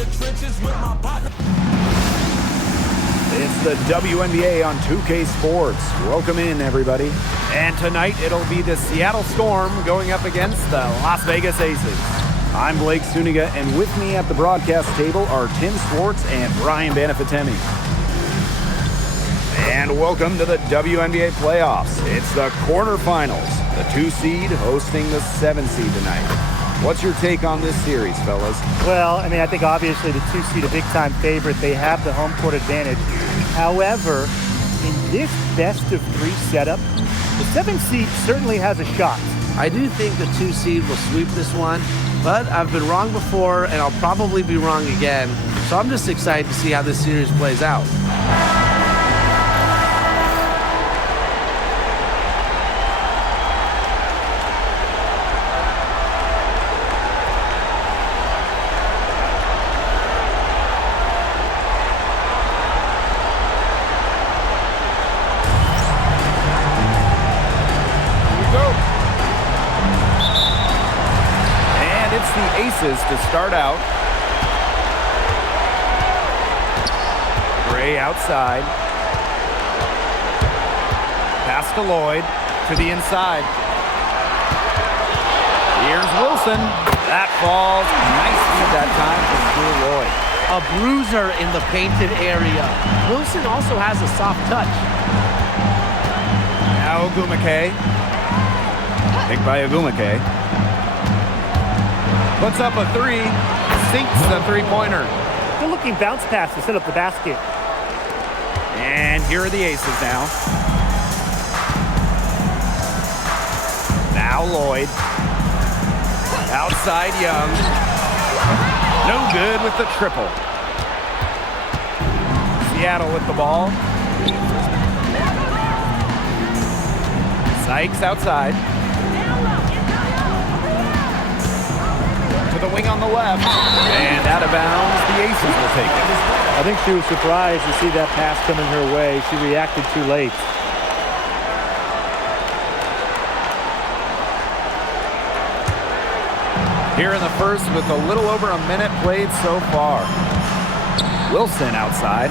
It's the WNBA on 2K Sports. Welcome in, everybody. And tonight it'll be the Seattle Storm going up against the Las Vegas Aces. I'm Blake Suniga, and with me at the broadcast table are Tim Swartz and Brian Banafitemi. And welcome to the WNBA playoffs. It's the quarterfinals. The 2 seed hosting the 7 seed tonight. What's your take on this series, fellas? Well, I think obviously the 2 seed a big-time favorite. They have the home court advantage. However, in this best-of-3 setup, the 7 seed certainly has a shot. I do think the 2 seed will sweep this one, but I've been wrong before, and I'll probably be wrong again. So I'm just excited to see how this series plays out. To start out. Gray outside. Pass to Lloyd to the inside. Here's Wilson. That falls. Nice feed that time from Drew Lloyd. A bruiser in the painted area. Wilson also has a soft touch. Now Ogumake. Picked by Ogumake. Puts up a 3, sinks the three-pointer. Good looking bounce pass to set up the basket. And here are the Aces now. Now Lloyd. Outside Young. No good with the triple. Seattle with the ball. Sykes outside. The wing on the left, and out of bounds, the Aces will take it. I think she was surprised to see that pass coming her way. She reacted too late. Here in the first with a little over a minute played so far. Wilson outside.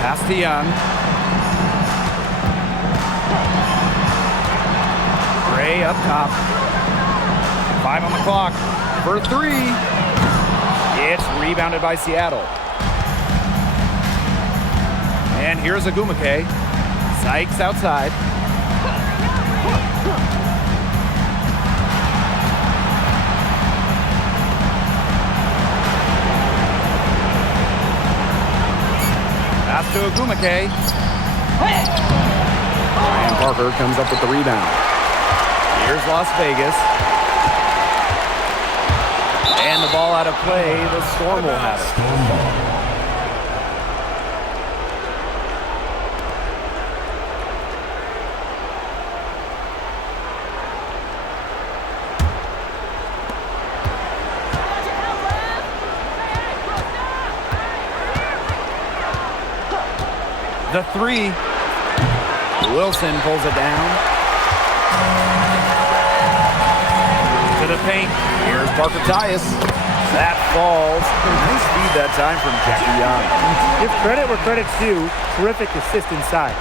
Pass to Young. Gray up top. 5 on the clock for 3. It's rebounded by Seattle. And here's Ogumake. Sykes outside. Pass to Ogumake. Ryan Parker comes up with the rebound. Here's Las Vegas. And the ball out of play, the Storm will have it. The 3. Wilson pulls it down. To the paint. Here's Parker Tyus. That falls. Nice feed that time from Jackie Young. Give credit where credit's due. Terrific assist inside.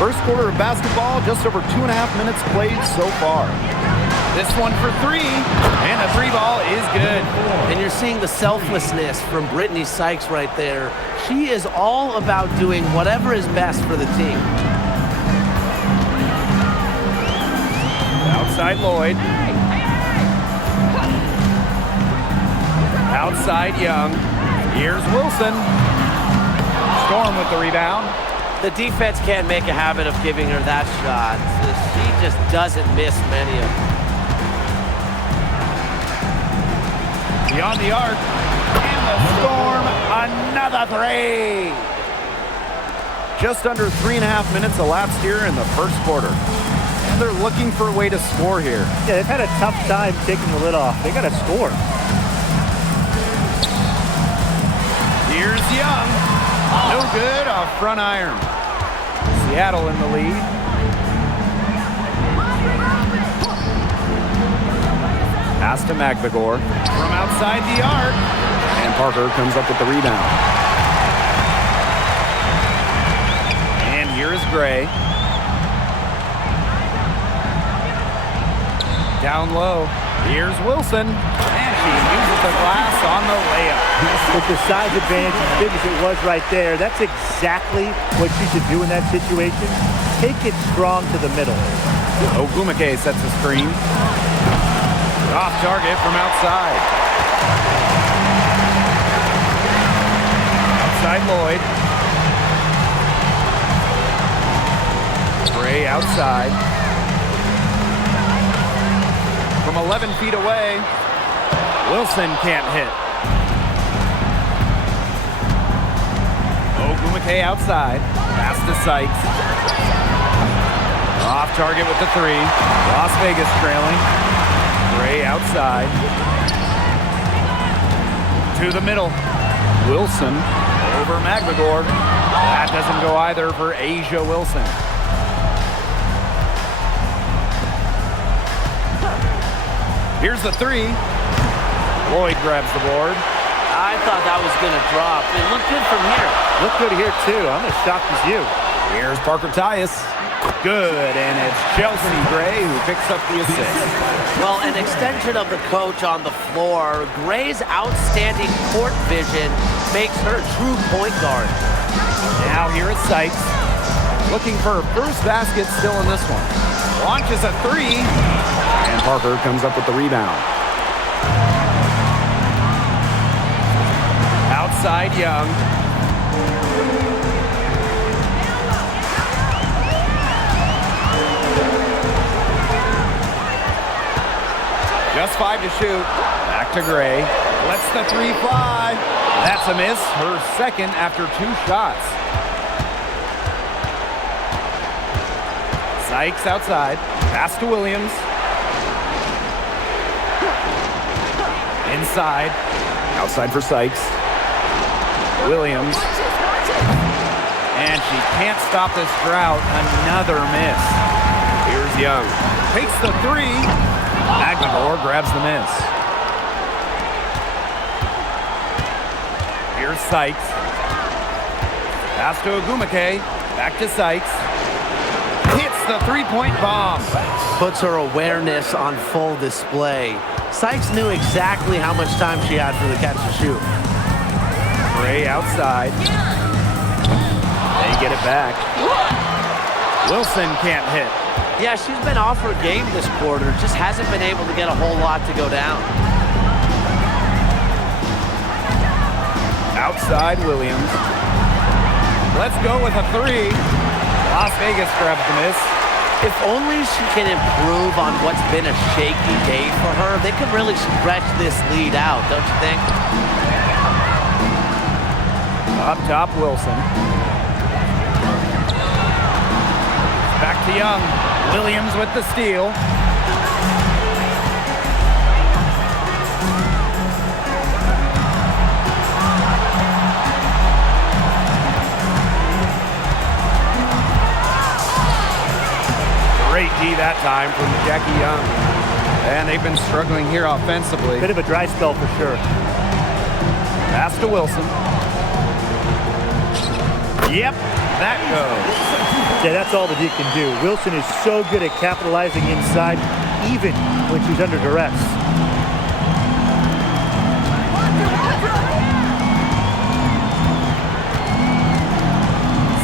First quarter of basketball, just over 2.5 minutes played so far. This one for 3, and the 3 ball is good. And you're seeing the selflessness from Brittany Sykes right there. She is all about doing whatever is best for the team. Outside Lloyd. Outside Young. Here's Wilson. Storm with the rebound. The defense can't make a habit of giving her that shot. She just doesn't miss many of them. Beyond the arc. And the Storm, another 3. Just under 3.5 minutes elapsed here in the first quarter. They're looking for a way to score here. Yeah, they've had a tough time taking the lid off. They got to score. Here's Young. No good off front iron. Seattle in the lead. to Magbagor. From outside the arc. And Parker comes up with the rebound. And here's Gray. Down low. Here's Wilson. And she uses the glass on the layup. With the size advantage as big as it was right there, that's exactly what you should do in that situation. Take it strong to the middle. Ogumake sets the screen. Off target from outside. Outside Lloyd. Gray outside. From 11 feet away, Wilson can't hit. Ogumake outside. Pass to Sykes. Off target with the three. Las Vegas trailing. Gray outside. To the middle. Wilson over Magbagor. That doesn't go either for Asia Wilson. Here's the three. Lloyd grabs the board. I thought that was going to drop. It looked good from here. Looked good here, too. I'm as shocked as you. Here's Parker Tyus. Good, and it's Chelsea Gray who picks up the assist. Well, an extension of the coach on the floor. Gray's outstanding court vision makes her a true point guard. Now here is Sykes. Looking for her first basket still in this one. Launches a three. And Parker comes up with the rebound. Outside Young. Just 5 to shoot. Back to Gray. Lets the three fly. That's a miss. Her second after 2 shots. Sykes outside. Pass to Williams. Inside. Outside for Sykes. Williams. And she can't stop this drought. Another miss. Here's Young. Takes the three. Magbagor grabs the miss. Here's Sykes. Pass to Ogumake. Back to Sykes. Hits the three-point bomb. Puts her awareness on full display. Sykes knew exactly how much time she had for the catch and shoot. Gray outside. They get it back. Wilson can't hit. Yeah, she's been off her game this quarter. Just hasn't been able to get a whole lot to go down. Outside Williams. Let's go with a three. Las Vegas grabs the miss. If only she can improve on what's been a shaky day for her, they could really stretch this lead out, don't you think? Up top, Wilson. Back to Young. Williams with the steal. Great D that time from Jackie Young. And they've been struggling here offensively. Bit of a dry spell for sure. Pass to Wilson. Yep, that goes. Yeah, that's all that he can do. Wilson is so good at capitalizing inside, even when she's under duress.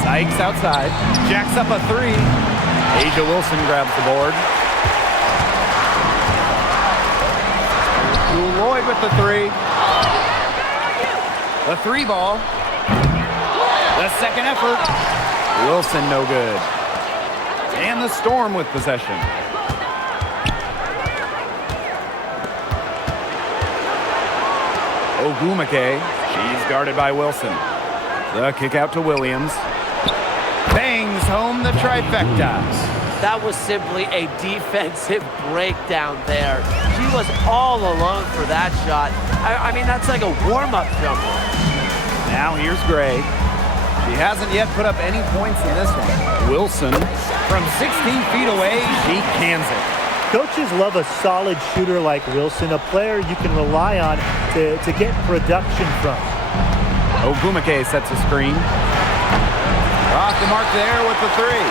Sykes outside. Jacks up a three. Asia Wilson grabs the board. Lloyd with the three. The three ball. The second effort. Wilson no good. And the Storm with possession. Ogumake. She's guarded by Wilson. The kick out to Williams. Bangs home the trifecta. That was simply a defensive breakdown there. She was all alone for that shot. I mean, that's like a warm-up jumper. Now here's Gray. She hasn't yet put up any points in this one. Wilson, from 16 feet away, she cans it. Coaches love a solid shooter like Wilson, a player you can rely on to get production from. Ogumake sets a screen. Off the mark there with the three.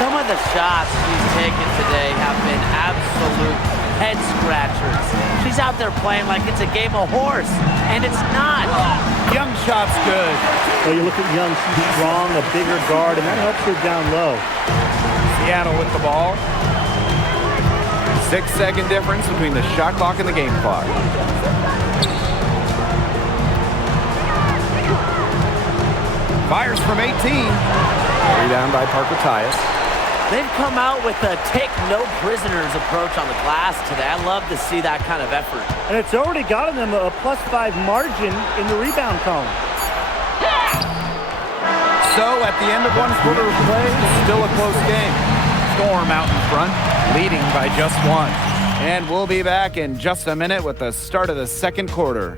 Some of the shots she's taken today have been absolute head scratchers. She's out there playing like it's a game of horse, and it's not. Young shot's good. Well, you look at Young, she's strong, a bigger guard, and that helps her down low. Seattle with the ball. 6-second difference between the shot clock and the game clock. Fires from 18. Rebound by Parker Tyus. They've come out with a take no prisoners approach on the glass today. I love to see that kind of effort. And it's already gotten them a +5 margin in the rebound column. So at the end of one quarter of play, still a close game. Storm out in front, leading by just one. And we'll be back in just a minute with the start of the second quarter.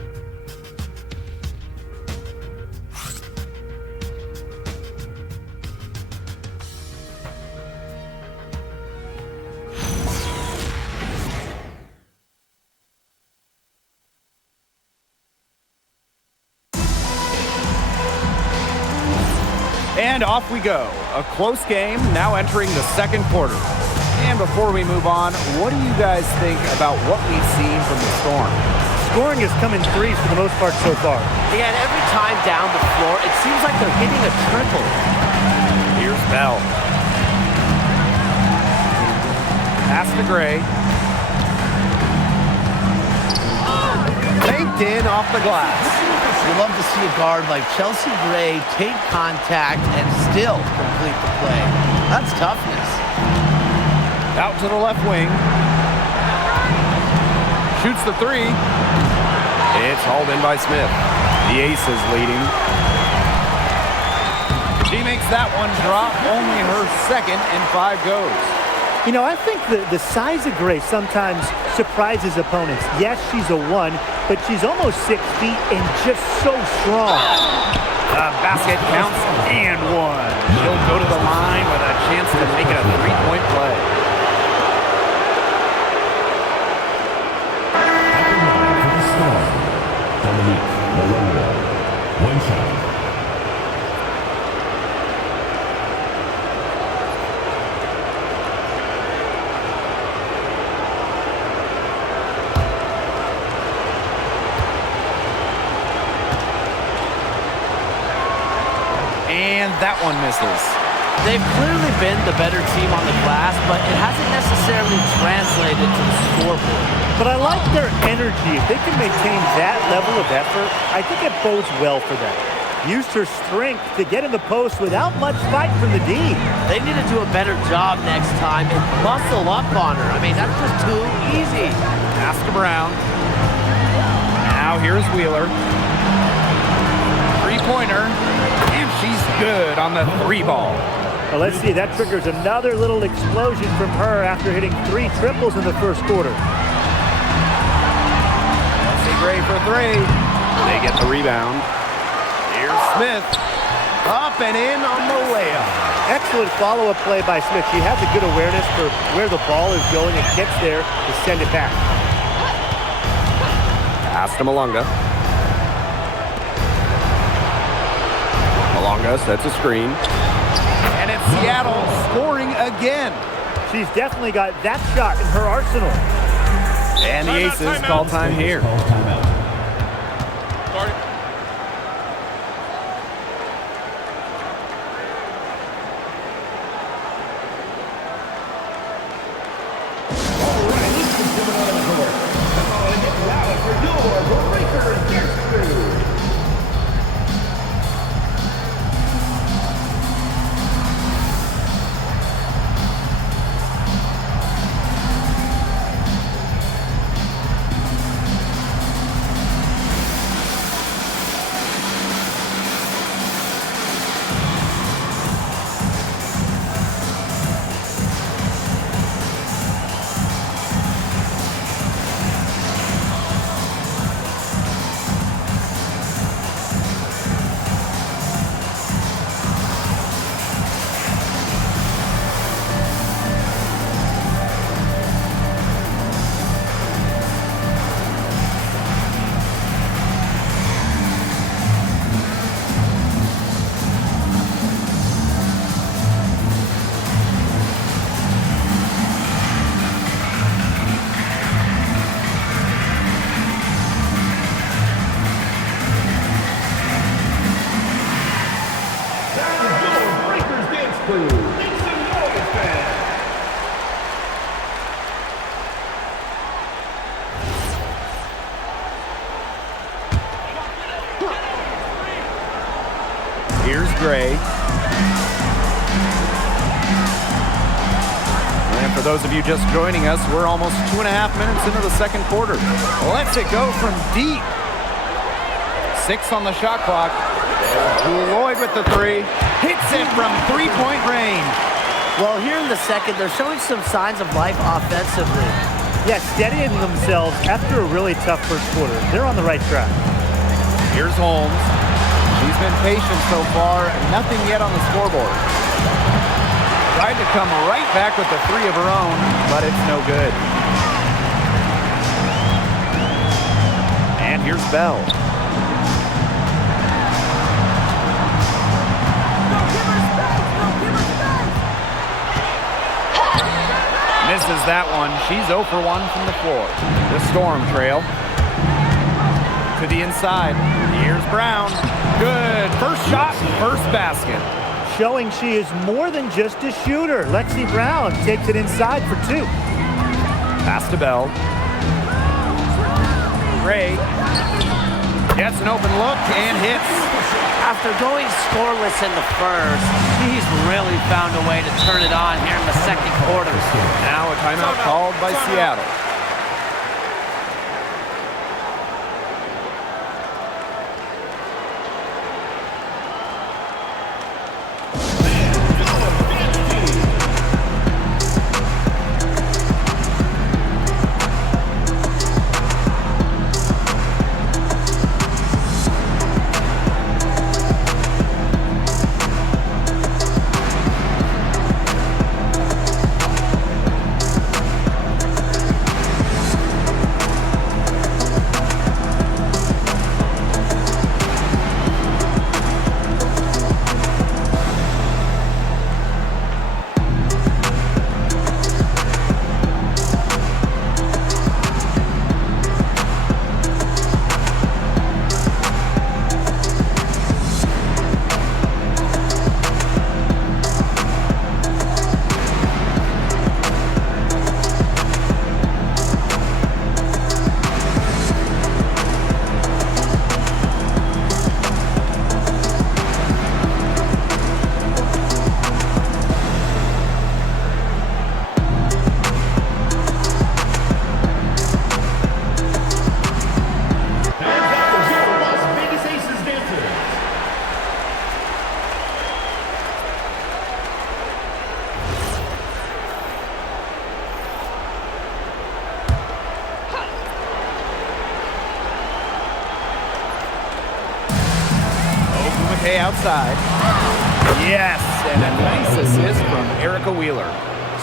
And off we go. A close game now entering the second quarter. And before we move on, what do you guys think about what we've seen from the Storm? Scoring has come in threes for the most part so far. Yeah, and every time down the floor, it seems like they're hitting a triple. Here's Bell. Pass to Gray. Banked in off the glass. You love to see a guard like Chelsea Gray take contact and still complete the play. That's toughness. Out to the left wing. Shoots the three. It's hauled in by Smith. The ace is leading. She makes that one drop. Only her second and 5 goes. You know, I think the size of Gray sometimes surprises opponents. Yes, she's a 1, but she's almost 6 feet and just so strong. The basket counts and 1. She'll go to the line with a chance to make it a 3-point play. One shot. And that one misses. They've clearly been the better team on the glass, but it hasn't necessarily translated to the scoreboard. But I like their energy. If they can maintain that level of effort, I think it bodes well for them. Used her strength to get in the post without much fight from the D. They need to do a better job next time and muscle up on her. I mean, that's just too easy. Pass to Brown. Now here's Wheeler. Three-pointer. And she's good on the 3 ball. Well, let's see. That triggers another little explosion from her after hitting 3 triples in the first quarter. Chelsea Gray for 3. They get the rebound. Here's Smith. Up and in on the layup. Excellent follow-up play by Smith. She has a good awareness for where the ball is going and gets there to send it back. Pass to Malunga. Malunga sets a screen. And it's Seattle scoring again. She's definitely got that shot in her arsenal. And the Aces call time here. Gray. And for those of you just joining us, we're almost 2.5 minutes into the second quarter. Lets it go from deep. 6 on the shot clock. Lloyd with the 3. Hits it from three-point range. Well, here in the second, they're showing some signs of life offensively. Yeah, steadying themselves after a really tough first quarter. They're on the right track. Here's Holmes. She's been patient so far, nothing yet on the scoreboard. Tried to come right back with the 3 of her own, but it's no good. And here's Bell. Misses that one. She's 0 for 1 from the floor. The Storm trail. To the inside. Here's Brown. Good. First shot, first basket. Showing she is more than just a shooter. Lexi Brown takes it inside for 2. Pass to Bell. Gray gets an open look and hits. After going scoreless in the first, he's really found a way to turn it on here in the second quarter. Now a timeout called by Seattle. Outside. Yes, and a nice assist from Erica Wheeler.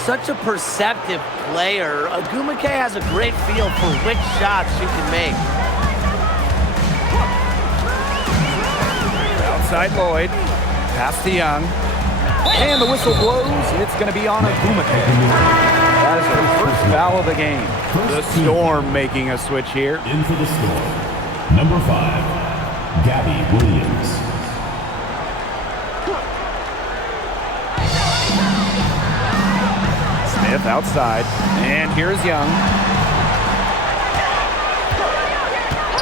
Such a perceptive player. Agumake has a great feel for which shots she can make. Outside Lloyd. Pass to Young. And the whistle blows. It's going to be on Agumake. That is her first foul of the game. The Storm making a switch here. In for the Storm. Number 5, Gabby Williams. Smith outside, and here's Young.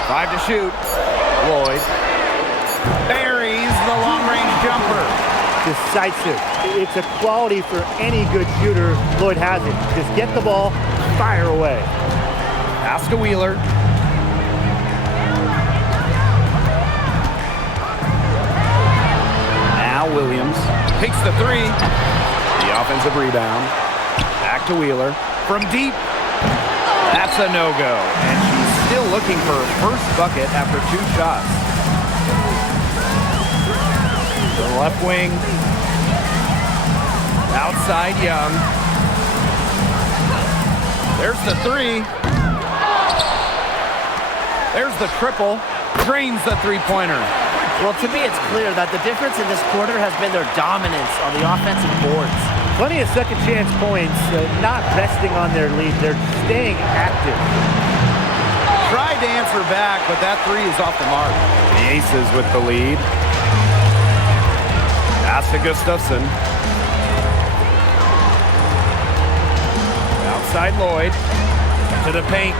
5 to shoot. Lloyd buries the long-range jumper. Decisive. It's a quality for any good shooter. Lloyd has it. Just get the ball, fire away. Pass to Wheeler. Now Williams takes the 3. The offensive rebound. Back to Wheeler. From deep. That's a no-go. And she's still looking for her first bucket after 2 shots. The left wing. Outside Young. There's the 3. There's the triple. Drains the 3-pointer. Well, to me, it's clear that the difference in this quarter has been their dominance on the offensive boards. Plenty of second chance points, not resting on their lead. They're staying active. Tried to answer back, but that 3 is off the mark. The Aces with the lead. Pass to Gustafson. Outside Lloyd. To the paint.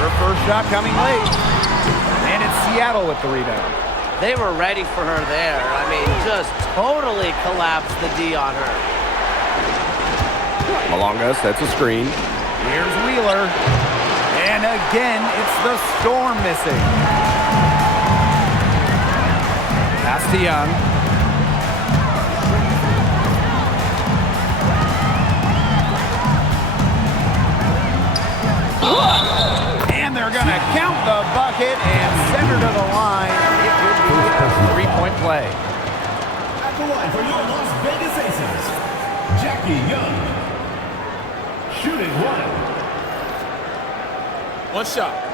Her first shot coming late. And it's Seattle with the rebound. They were ready for her there. I mean, just totally collapsed the D on her. Malonga sets a screen. Here's Wheeler. And again, it's the Storm missing. Pass to Young. And they're going to count the bucket and send her to the line. It would be a three-point play. At the line for your Las Vegas Aces, Jackie Young. Shooting one. One shot.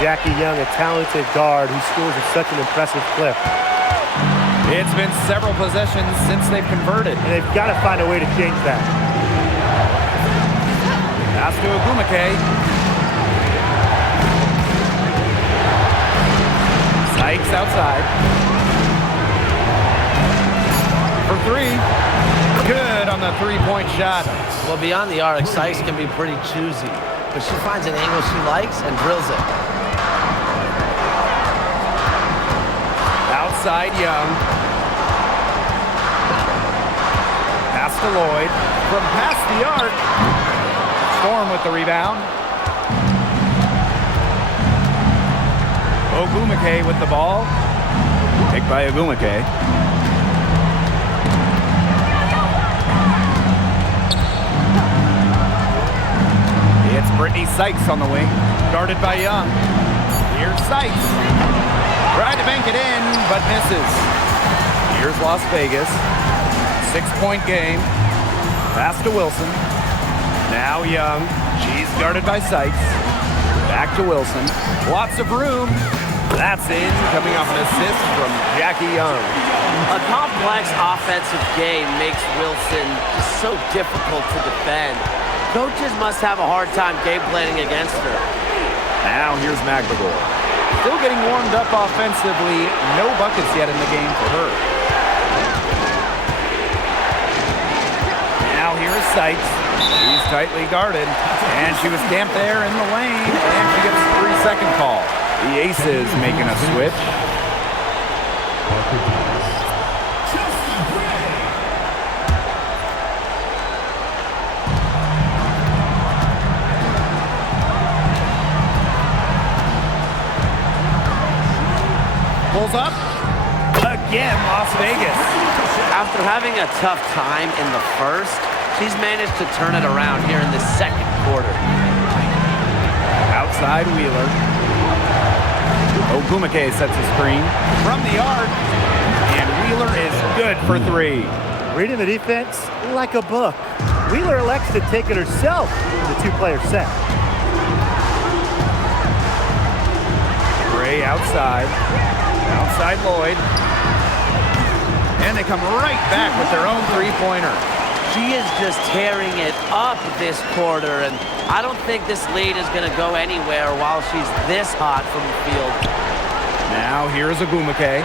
Jackie Young, a talented guard who scores at such an impressive clip. It's been several possessions since they've converted. And they've got to find a way to change that. Pass to Ogumake. Sykes outside. For three. Good on the three-point shot. Well, beyond the arc, Sykes can be pretty choosy, but she finds an angle she likes and drills it. Outside Young. Pass to Lloyd. From past the arc. Storm with the rebound. Ogumake with the ball. Picked by Ogumake. It's Brittany Sykes on the wing. Guarded by Young. Here's Sykes. Tried to bank it in, but misses. Here's Las Vegas. 6-point game. Pass to Wilson. Now Young. She's guarded by Sykes. Back to Wilson. Lots of room. That's in. Coming off an assist from Jackie Young. A complex offensive game makes Wilson so difficult to defend. Coaches must have a hard time game planning against her. Now here's Magdalor. Still getting warmed up offensively. No buckets yet in the game for her. Now here is Sykes. She's tightly guarded. And she was camped there in the lane. And she gets a 3-second call. The Aces making a switch. Pulls up. Again, Las Vegas. After having a tough time in the first, she's managed to turn it around here in the second quarter. Outside Wheeler. Ogumake sets a screen from the arc. And Wheeler is good for three. Reading the defense like a book. Wheeler elects to take it herself in the two-player set. Gray outside. Outside Lloyd. And they come right back with their own three-pointer. She is just tearing it up this quarter, and I don't think this lead is going to go anywhere while she's this hot from the field. Now here's Ogumake.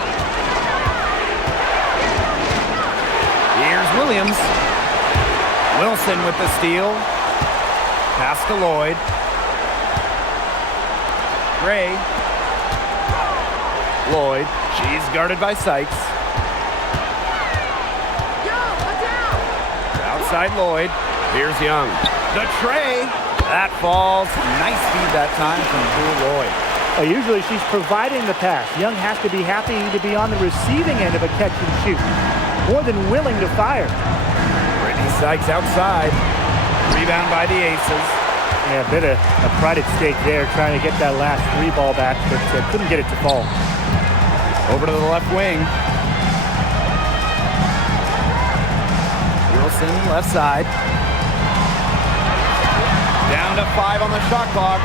Here's Williams. Wilson with the steal. Pass to Lloyd. Gray. Lloyd. She's guarded by Sykes. Outside Lloyd. Here's Young. The tray. That falls. Nice feed that time from Lloyd. Usually she's providing the pass. Young has to be happy to be on the receiving end of a catch and shoot. More than willing to fire. Brittany Sykes outside. Rebound by the Aces. Yeah, a bit of a pride at stake there, trying to get that last three ball back, but couldn't get it to fall. Over to the left wing. Wilson, left side. Down to 5 on the shot clock.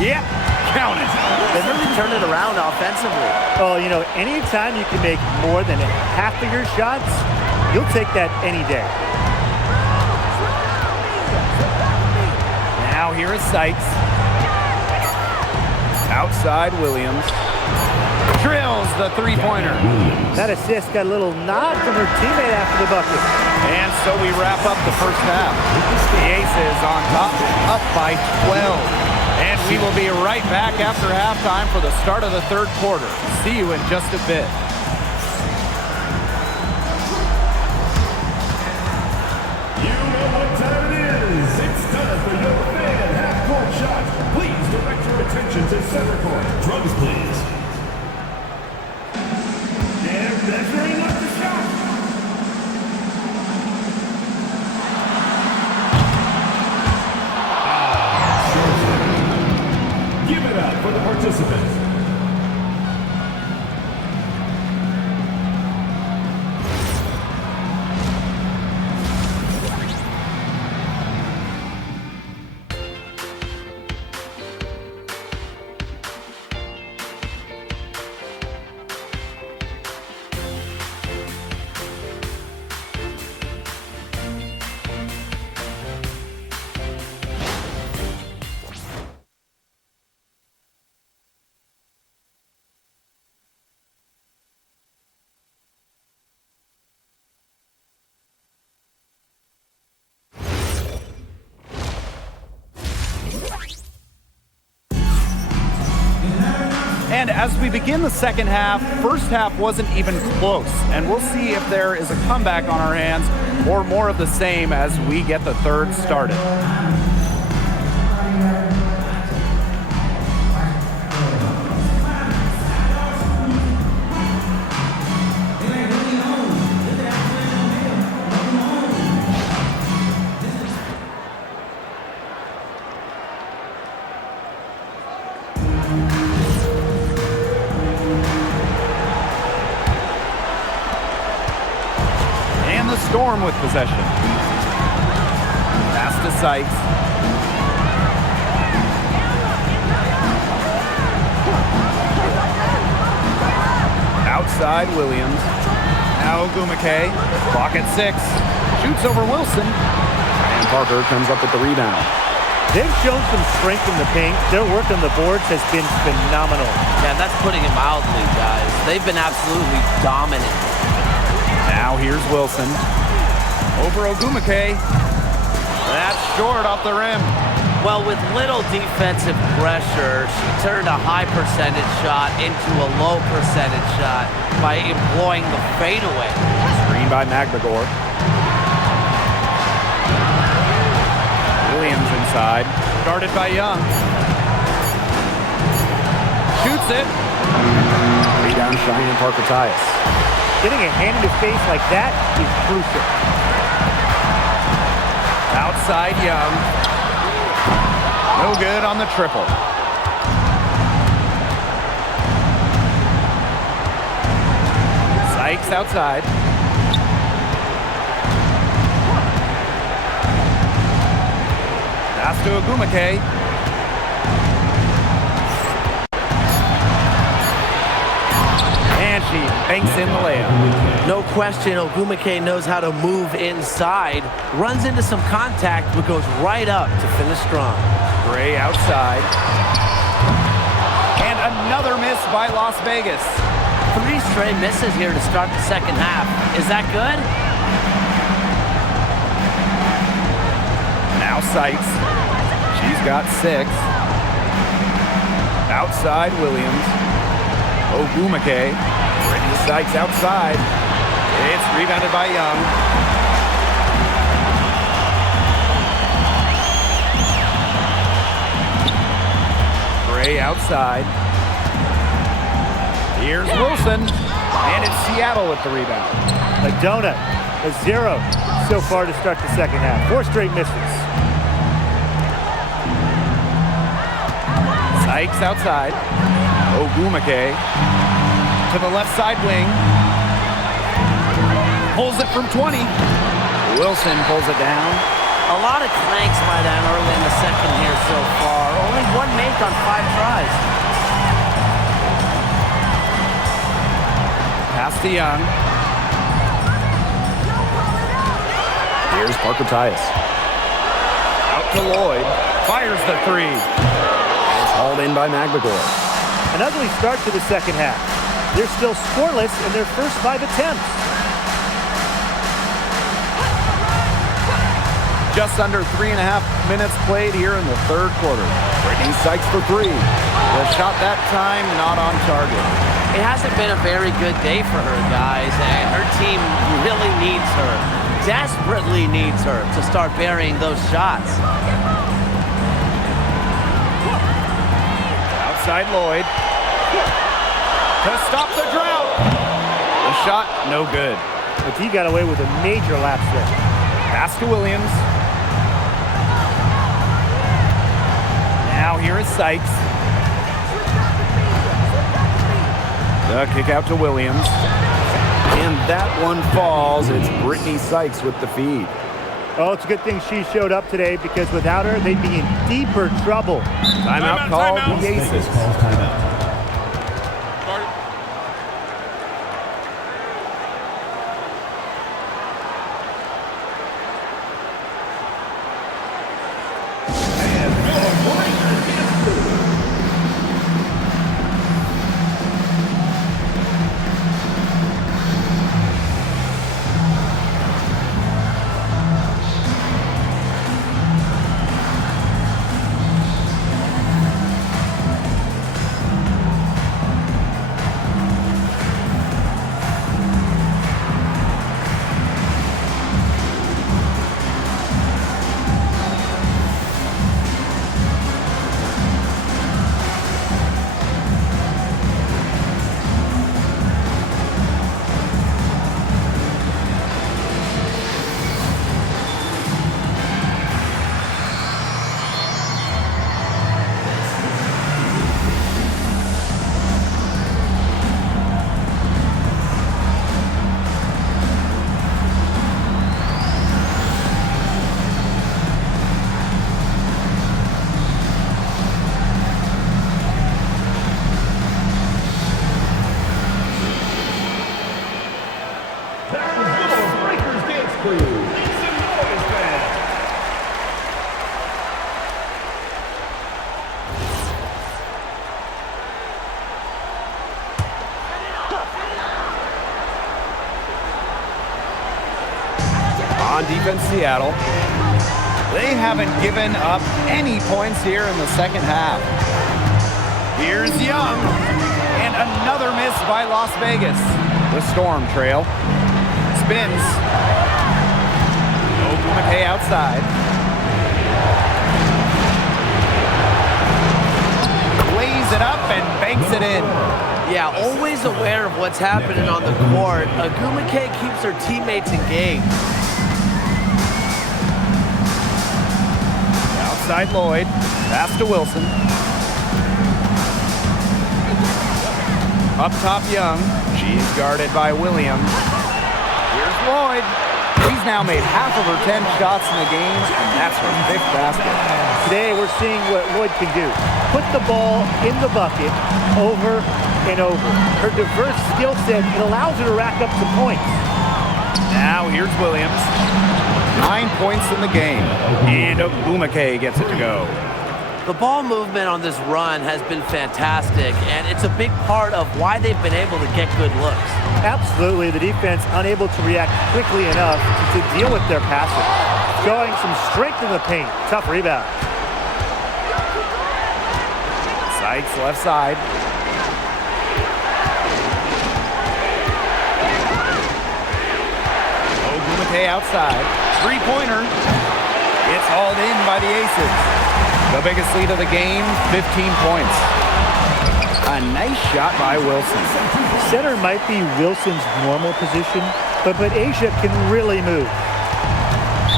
Yep, count it. They've really turned it around offensively. Oh, you know, anytime you can make more than half of your shots, you'll take that any day. Now here is Sykes. Outside Williams. Drills the three-pointer. That assist got a little nod from her teammate after the bucket. And so we wrap up the first half. The Aces on top, up by 12. And we will be right back after halftime for the start of the third quarter. See you in just a bit. You know what time it is. It's time for your fan half-court shot. Please direct your attention to center court. Drums, please. And measuring up the shot. Give it up for the participants. And as we begin the second half, first half wasn't even close. And we'll see if there is a comeback on our hands or more of the same as we get the third started. Storm with possession. Pass to Sykes. Outside Williams. Now Gumake. Clock at 6. Shoots over Wilson. And Parker comes up with the rebound. They've shown some strength in the paint. Their work on the boards has been phenomenal. Yeah, that's putting it mildly, guys. They've been absolutely dominant. Now here's Wilson. Over Ogumake. That's short off the rim. Well, with little defensive pressure, she turned a high percentage shot into a low percentage shot by employing the fadeaway. Screen by Magbagor. Williams inside. Guarded by Young. Shoots it. Rebound Cheyenne Parker-Tyus. Getting a hand in the face like that is crucial. Outside Young. No good on the triple. Sykes outside. Pass to Ogumake. And she banks in the layup. No question, Ogumake knows how to move inside, runs into some contact, but goes right up to finish strong. Gray outside. And another miss by Las Vegas. 3 straight misses here to start the second half. Is that good? Now Sykes. She's got 6. Outside Williams. Ogumake. Brittany Sykes outside. It's rebounded by Young. Gray outside. Here's Wilson. And it's Seattle with the rebound. A donut. A 0 so far to start the second half. 4 straight misses. Sykes outside. Ogumake to the left side wing. Pulls it from 20. Wilson pulls it down. A lot of clanks by them early in the second here so far. Only 1 make on 5 tries. Pass to Young. Here's Parker-Tyus. Out to Lloyd. Fires the 3. It's hauled in by Magbagor. An ugly start to the second half. They're still scoreless in their first 5 attempts. Just under 3.5 minutes played here in the third quarter. Brittany Sykes for three. The shot that time not on target. It hasn't been a very good day for her, guys, and her team really needs her, desperately needs her to start burying those shots. Outside Lloyd. To stop the drought. The shot, no good. But he got away with a major lapse there. Pass to Williams. Now here is Sykes. The kick out to Williams. And that one falls. It's Brittany Sykes with the feed. Oh, it's a good thing she showed up today because without her, they'd be in deeper trouble. Timeout called the Aces. Calls timeout. On defense, Seattle. They haven't given up any points here in the second half. Here's Young. And another miss by Las Vegas. The Storm trail. Spins. McKay outside. Lays it up and banks it in. Yeah, always aware of what's happening on the court. Agumake keeps her teammates engaged. Outside Lloyd. Pass to Wilson. Up top Young. She's guarded by Williams. Here's Lloyd. She's now made half of her 10 shots in the game, and that's her 5th basket. Today we're seeing what Lloyd can do. Put the ball in the bucket over and over. Her diverse skill set, it allows her to rack up some points. Now here's Williams. 9 points in the game, and Agumake gets it to go. The ball movement on this run has been fantastic, and it's a big part of why they've been able to get good looks. Absolutely, the defense unable to react quickly enough to deal with their passing. Showing some strength in the paint. Tough rebound. Sykes left side. Agumake outside. Three-pointer. It's hauled in by the Aces. The biggest lead of the game, 15 points. A nice shot by Wilson. Center might be Wilson's normal position, but Asia can really move.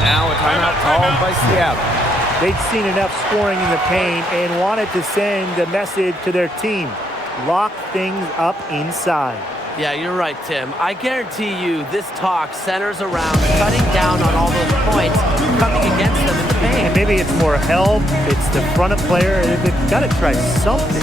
Now a timeout called by Seattle. They'd seen enough scoring in the paint and wanted to send a message to their team. Lock things up inside. Yeah, you're right, Tim. I guarantee you this talk centers around cutting down on all those points coming against them in the paint. And maybe it's more help, it's the front of player, they've got to try something.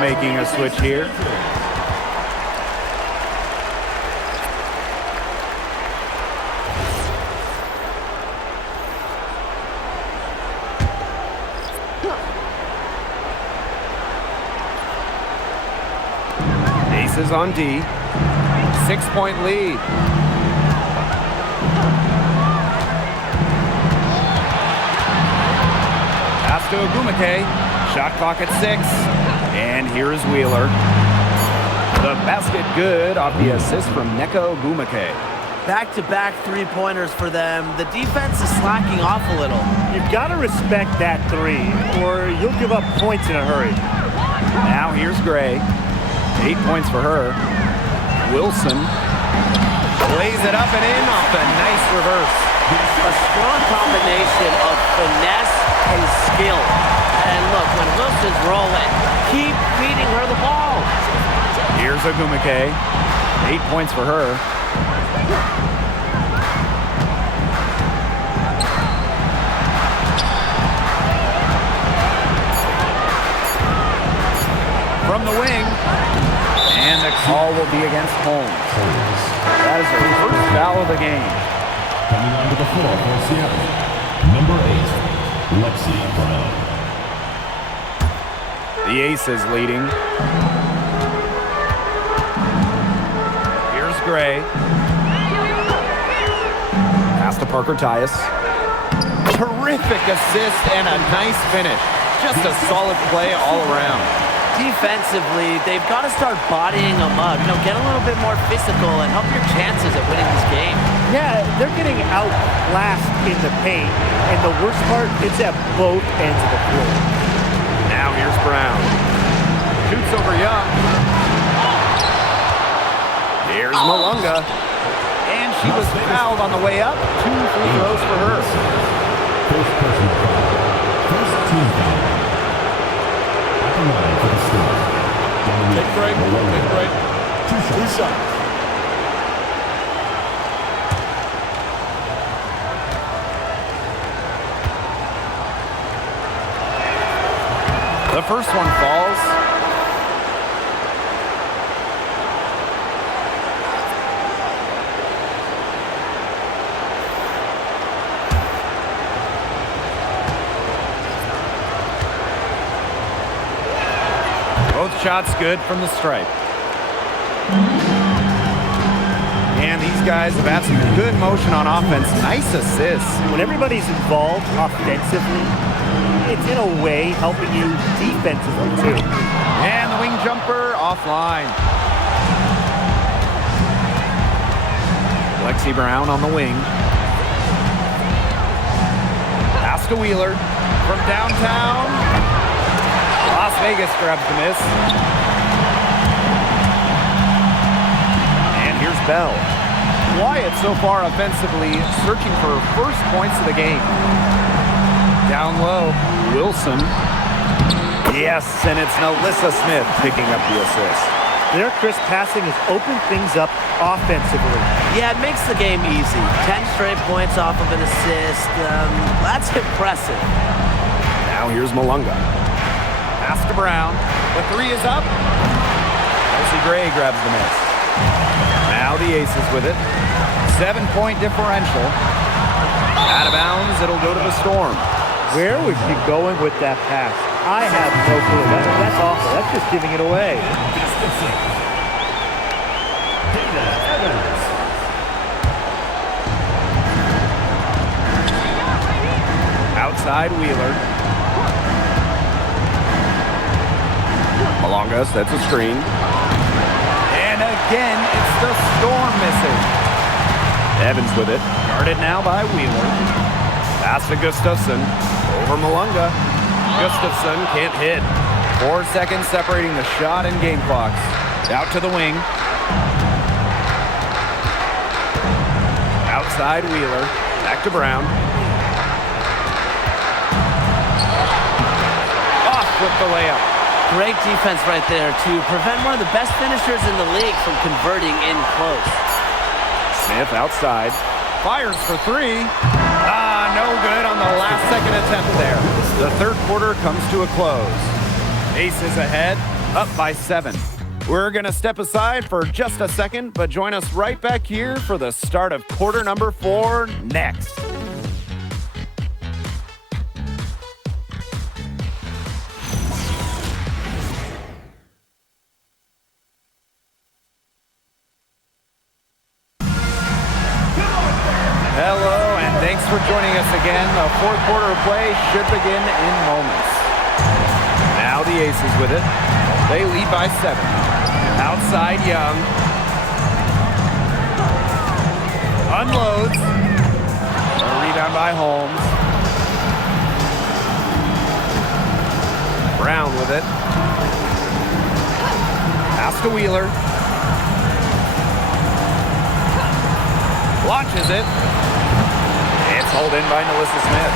making a switch here. Aces on D. 6-point lead. Pass to Ogumake. Shot clock at 6. And here's Wheeler. The basket good off the assist from Neko Ogumake. Back-to-back three-pointers for them. The defense is slacking off a little. You've got to respect that three, or you'll give up points in a hurry. Now here's Gray. 8 points for her. Wilson lays it up and in off a nice reverse. A strong combination of finesse and skill. And look, when Wilson's rolling, keep feeding her the ball. Here's Ogumake. 8 points for her. From the wing. And the call will be against Holmes. That is her first foul of the game. Coming onto the floor for Seattle, number 8, Lexi Brown. The Aces leading. Here's Gray. Pass to Parker Tyus. Terrific assist and a nice finish. Just a solid play all around. Defensively, they've got to start bodying them up. Get a little bit more physical and help your chances at winning this game. Yeah, they're getting outclassed in the paint, and the worst part, it's at both ends of the floor. Now here's Brown. Shoots over Young. Here's Malunga. And she was fouled on the way up. 2 free throws for her. First person foul. First team foul. At the line for the Storm. Take break. Take break. 2 shots. The first one falls. Both shots good from the stripe. And these guys have had some good motion on offense. Nice assists. When everybody's involved offensively, it's in a way helping you defensively too. And the wing jumper offline. Lexi Brown on the wing. Pass to Wheeler from downtown. Las Vegas grabs the miss. And here's Bell. Wyatt so far offensively searching for first points of the game. Down low, Wilson. Yes, and it's Nalissa Smith picking up the assist. Their crisp passing has opened things up offensively. Yeah, it makes the game easy. 10 straight points off of an assist. That's impressive. Now here's Malunga. Pass to Brown. The 3 is up. Chelsea Gray grabs the miss. Now the Aces with it. 7-point differential. Out of bounds, it'll go to the Storm. Where was she going with that pass? I have no clue. That's awful. That's just giving it away. Outside Wheeler. Malunga sets a screen. And again, it's the Storm missing. Evans with it. Guarded now by Wheeler. Pass to Gustafson. Over Malunga. Gustafson can't hit. 4 seconds separating the shot and game clocks. Out to the wing. Outside Wheeler. Back to Brown. Off with the layup. Great defense right there to prevent one of the best finishers in the league from converting in close. Smith outside. Fires for 3. No good on the last second attempt there. The third quarter comes to a close. Aces ahead, up by 7. We're going to step aside for just a second, but join us right back here for the start of quarter number 4 next. Hello, and thanks for joining us again. The fourth quarter of play should begin in moments. Now the Aces with it. They lead by 7. Outside Young. Unloads. A rebound by Holmes. Brown with it. Pass to Wheeler. Launches it. It's hauled in by Melissa Smith.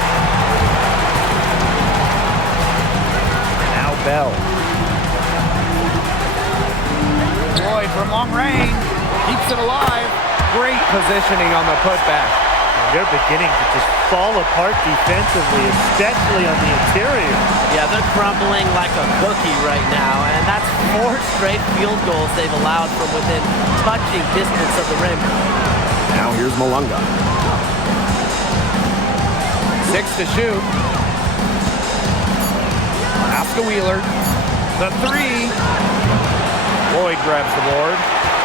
Now Bell. Lloyd from long range. Keeps it alive. Great positioning on the putback. They're beginning to just fall apart defensively, especially on the interior. Yeah, they're crumbling like a cookie right now, and that's 4 straight field goals they've allowed from within touching distance of the rim. Now here's Malunga. 6 to shoot. Pass to Wheeler. The 3. Lloyd grabs the board.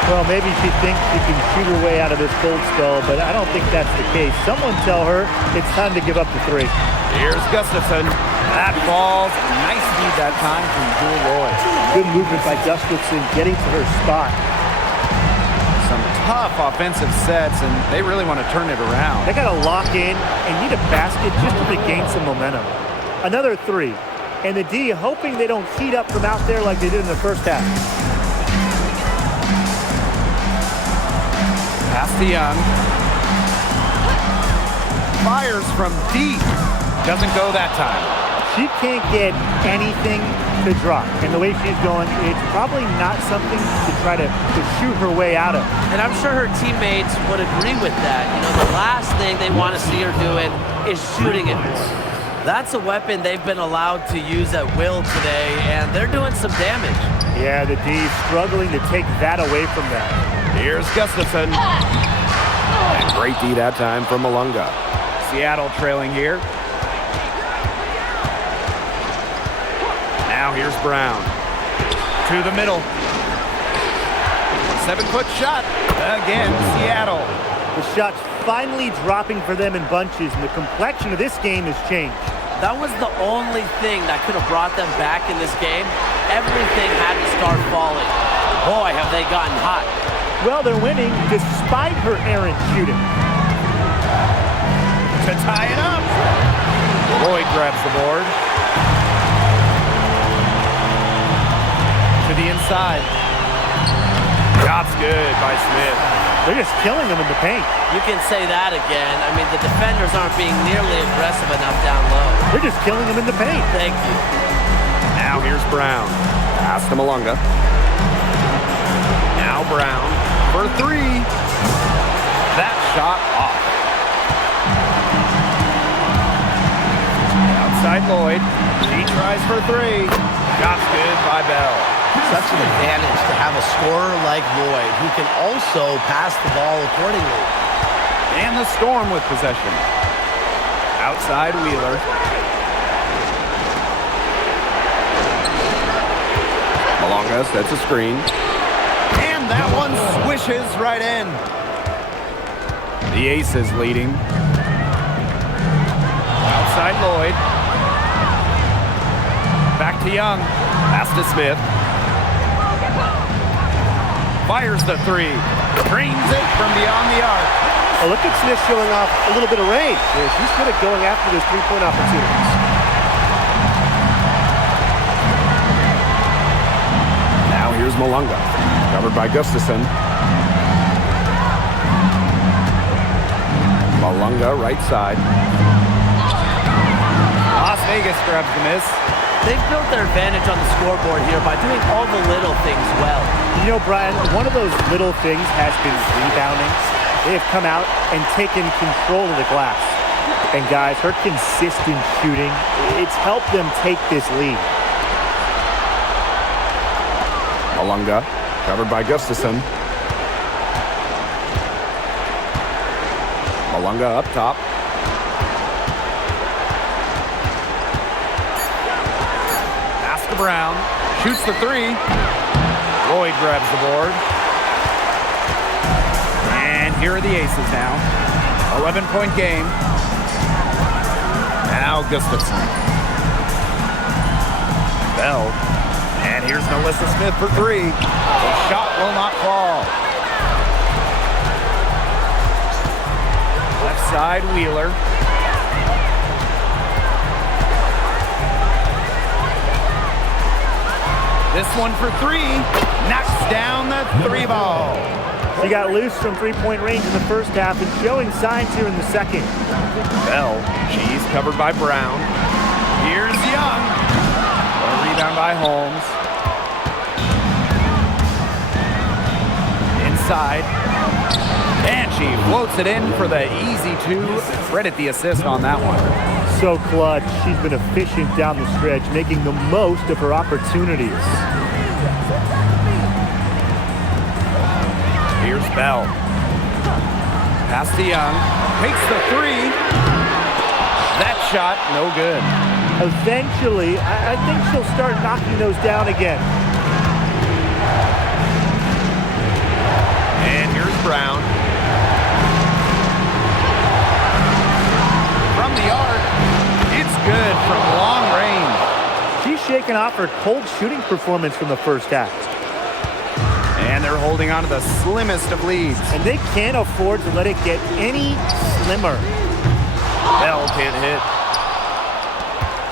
Well, maybe she thinks she can shoot her way out of this cold spell, but I don't think that's the case. Someone tell her it's time to give up the 3. Here's Gustafson. That falls. Nice feed that time from Jewel Lloyd. Good movement by Gustafson getting to her spot. Some tough offensive sets, and they really want to turn it around. They got to lock in and need a basket just to regain some momentum. Another 3. And the D hoping they don't heat up from out there like they did in the first half. Pass to Young. Fires from deep. Doesn't go that time. She can't get anything to drop. And the way she's going, it's probably not something to try to shoot her way out of. And I'm sure her teammates would agree with that. You know, the last thing they want to see her doing is shooting it more. That's a weapon they've been allowed to use at will today, and they're doing some damage. Yeah, the D struggling to take that away from them. Here's Gustafson. And great D that time from Malunga. Seattle trailing here. Now here's Brown. To the middle. 7-foot shot. Again, Seattle. The shot's finally dropping for them in bunches, and the complexion of this game has changed. That was the only thing that could have brought them back in this game. Everything had to start falling. Boy, have they gotten hot. Well, they're winning despite her errant shooting. To tie it up. Lloyd grabs the board. To the inside. Shot's good by Smith. They're just killing them in the paint. You can say that again. I mean, the defenders aren't being nearly aggressive enough down low. They're just killing them in the paint. Thank you. Now here's Brown. Pass to Malunga. Now Brown for 3. That shot off. Outside Lloyd. She tries for 3. Shot's good by Bell. Such an advantage to have a scorer like Lloyd who can also pass the ball accordingly. And the Storm with possession. Outside Wheeler. Malunga sets a screen. And that one swishes right in. The Aces leading. Outside Lloyd. Back to Young. Pass to Smith. Fires the 3. Drains it from beyond the arc. Oh, look at Smith showing off a little bit of range. Yeah, she's good at going after those 3-point opportunities. Now here's Malunga. Covered by Gustafson. Malunga right side. Las Vegas grabs the miss. They've built their advantage on the scoreboard here by doing all the little things well. You know, Brian, one of those little things has been rebounding. They have come out and taken control of the glass. And guys, her consistent shooting, it's helped them take this lead. Malunga, covered by Gustafson. Malunga up top. Pass to Brown. Shoots the three. Lloyd grabs the board. And here are the Aces now. 11-point game. Now Gustafson. Bell. And here's Melissa Smith for three. The shot will not fall. Left side, Wheeler. This one for three. Knocks down the three ball. She got loose from three-point range in the first half and showing signs here in the second. Bell. She's covered by Brown. Here's Young. A rebound by Holmes. Inside. And she floats it in for the easy two. Credit the assist on that one. So clutch. She's been efficient down the stretch, making the most of her opportunities. Here's Bell. Pass to Young. Takes the three. That shot, no good. Eventually, I think she'll start knocking those down again. And here's Brown. From the arc, it's good from long range. She's shaken off her cold shooting performance from the first half. And they're holding on to the slimmest of leads. And they can't afford to let it get any slimmer. Bell can't hit.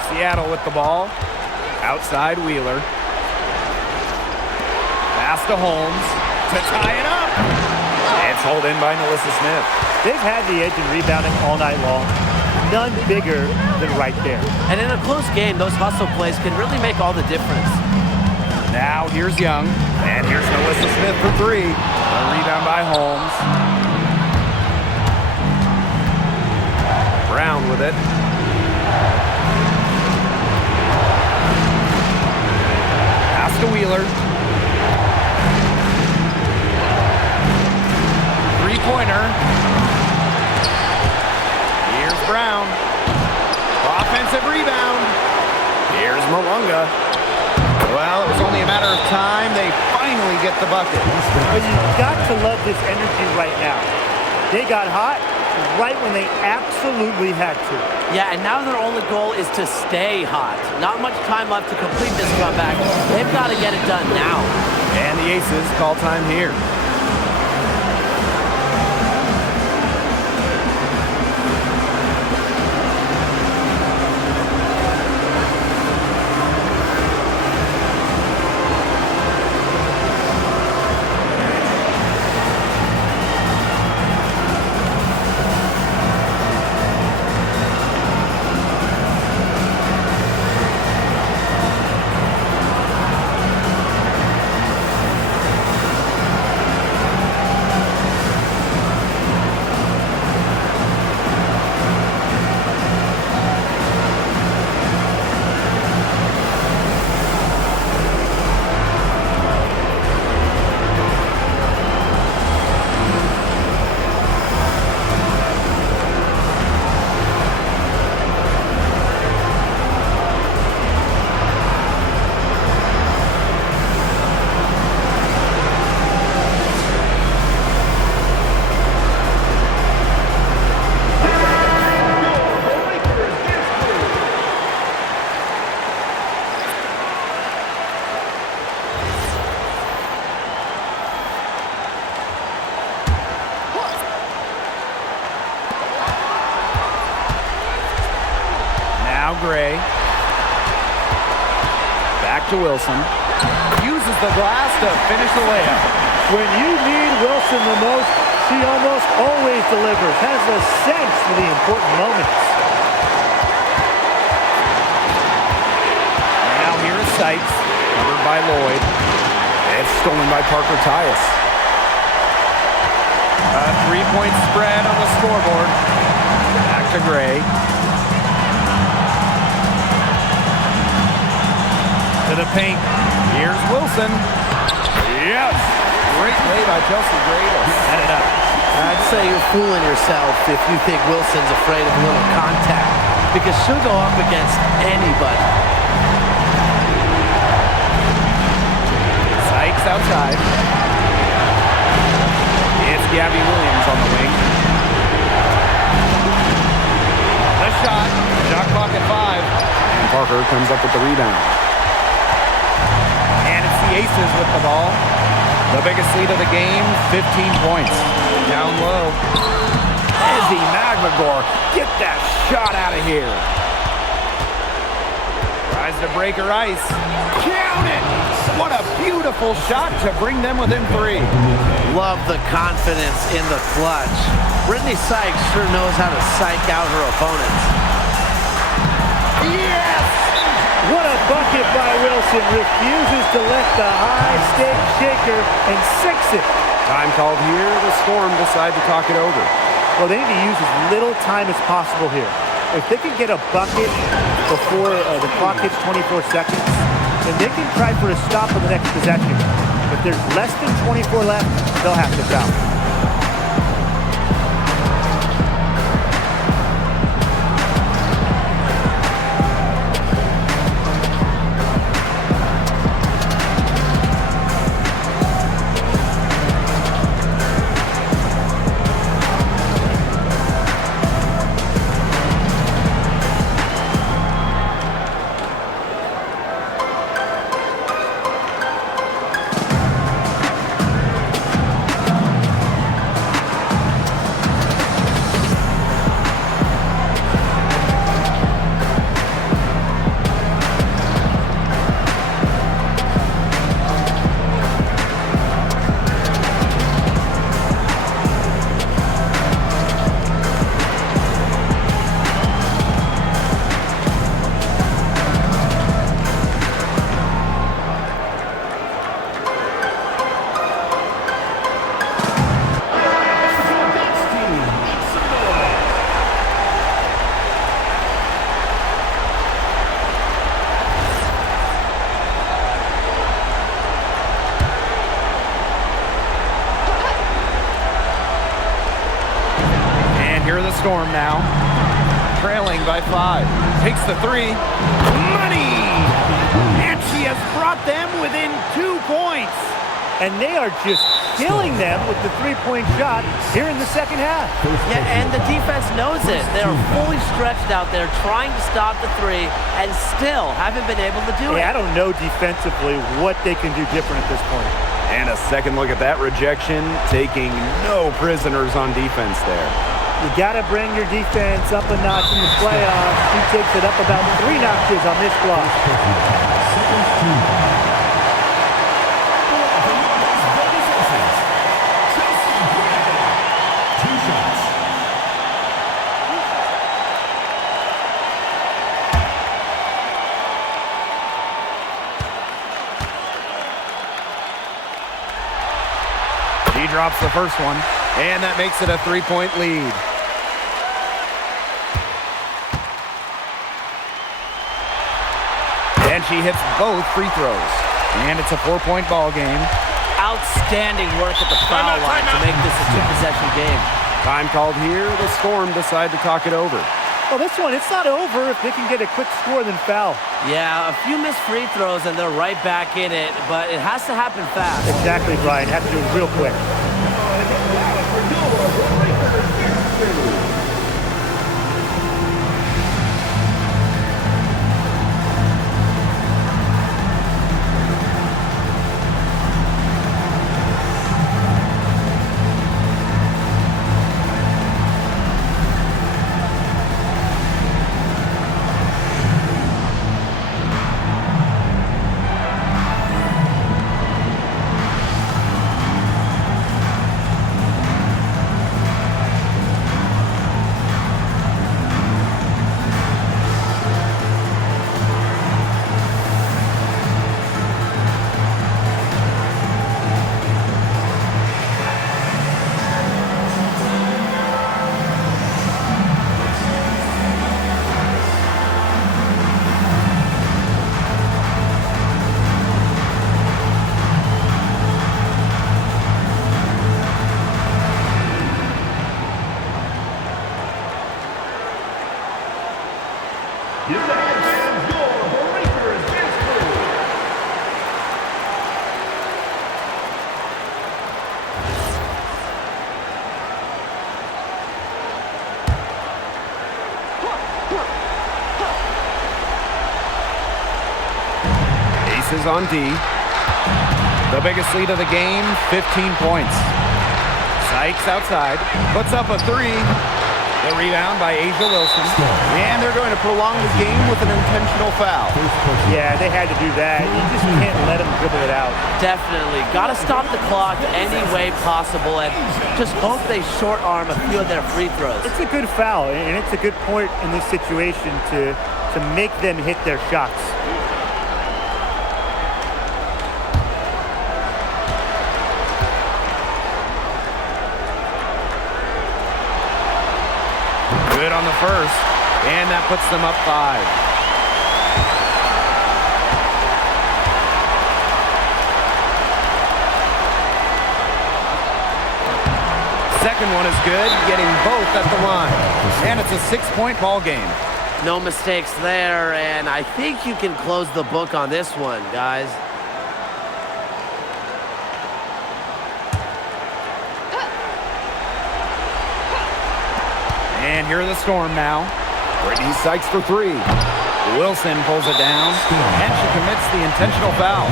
Seattle with the ball. Outside Wheeler. Pass to Holmes to tie it up. It's hauled in by Melissa Smith. They've had the edge in rebounding all night long. None bigger than right there. And in a close game, those hustle plays can really make all the difference. Now here's Young. And here's Melissa Smith for three. A rebound by Holmes. Brown with it. Pass to Wheeler. Three-pointer. Here's Brown. Offensive rebound. Here's Malunga. Well, it was only a matter of time. They finally get the bucket. But you've got to love this energy right now. They got hot right when they absolutely had to. Yeah, and now their only goal is to stay hot. Not much time left to complete this comeback. They've got to get it done now. And the Aces call time here. Gray. Back to Wilson. Uses the glass to finish the layup. When you need Wilson the most, she almost always delivers. Has a sense for the important moments. Now here is Sykes. Covered by Lloyd. It's stolen by Parker Tyus. A three-point spread on the scoreboard. Back to Gray. To the paint. Here's Wilson. Yes. Great play by Chelsea Gray to set it up. I'd say you're fooling yourself if you think Wilson's afraid of a little contact, because she'll go up against anybody. Sykes outside. It's Gabby Williams on the wing. The shot. Shot clock at 5. And Parker comes up with the rebound. And it's the Aces with the ball. The biggest lead of the game, 15 points. Down low. Izzy Magmagor, get that shot out of here. Tries to break her ice. Count it! What a beautiful shot to bring them within 3. Love the confidence in the clutch. Brittany Sykes sure knows how to psych out her opponents. Yes! What a bucket by Wilson. Refuses to let the high stick shaker and sinks it. Time called here. The Storm decide to talk it over. Well, they need to use as little time as possible here. If they can get a bucket before the clock hits 24 seconds, then they can try for a stop on the next possession. If there's less than 24 left, they'll have to foul. Storm now, trailing by 5. Takes the 3. Money! And she has brought them within 2 points. And they are just killing them with the three-point shot here in the second half. Yeah, and the defense knows it. They're fully stretched out there trying to stop the 3 and still haven't been able to do it. I don't know defensively what they can do different at this point. And a second look at that rejection, taking no prisoners on defense there. You got to bring your defense up a notch in the playoffs. He takes it up about 3 notches on this block. He drops the first one, and that makes it a 3-point lead. And she hits both free throws. And it's a 4-point ball game. Outstanding work at the foul line to make this a 2-possession game. Time called here. The Storm decide to talk it over. Well, this one, it's not over if they can get a quick score then foul. Yeah, a few missed free throws and they're right back in it, but it has to happen fast. Exactly, Brian. Have to do it real quick. Aces on D. The biggest lead of the game, 15 points. Sykes outside, puts up a three. The rebound by Asia Wilson. And they're going to prolong the game with an intentional foul. Yeah, they had to do that. You just can't let them dribble it out. Definitely. Got to stop the clock any way possible and just hope they short arm a few of their free throws. It's a good foul, and it's a good point in this situation to make them hit their shots. Good on the first, and that puts them up 5. Second one is good, getting both at the line. And it's a 6-point ball game. No mistakes there, and I think you can close the book on this one, guys. And here are the Storm now. Brittany Sykes for 3. Wilson pulls it down, and she commits the intentional foul.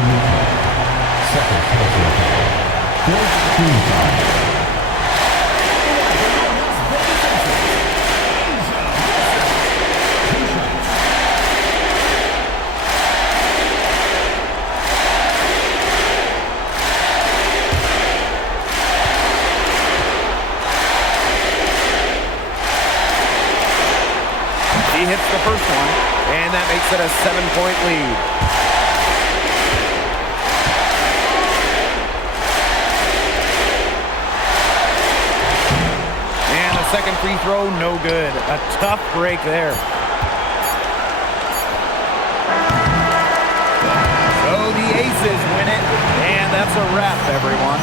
He hits the first one, and that makes it a 7-point lead. And the second free throw, no good. A tough break there. So the Aces win it, and that's a wrap, everyone.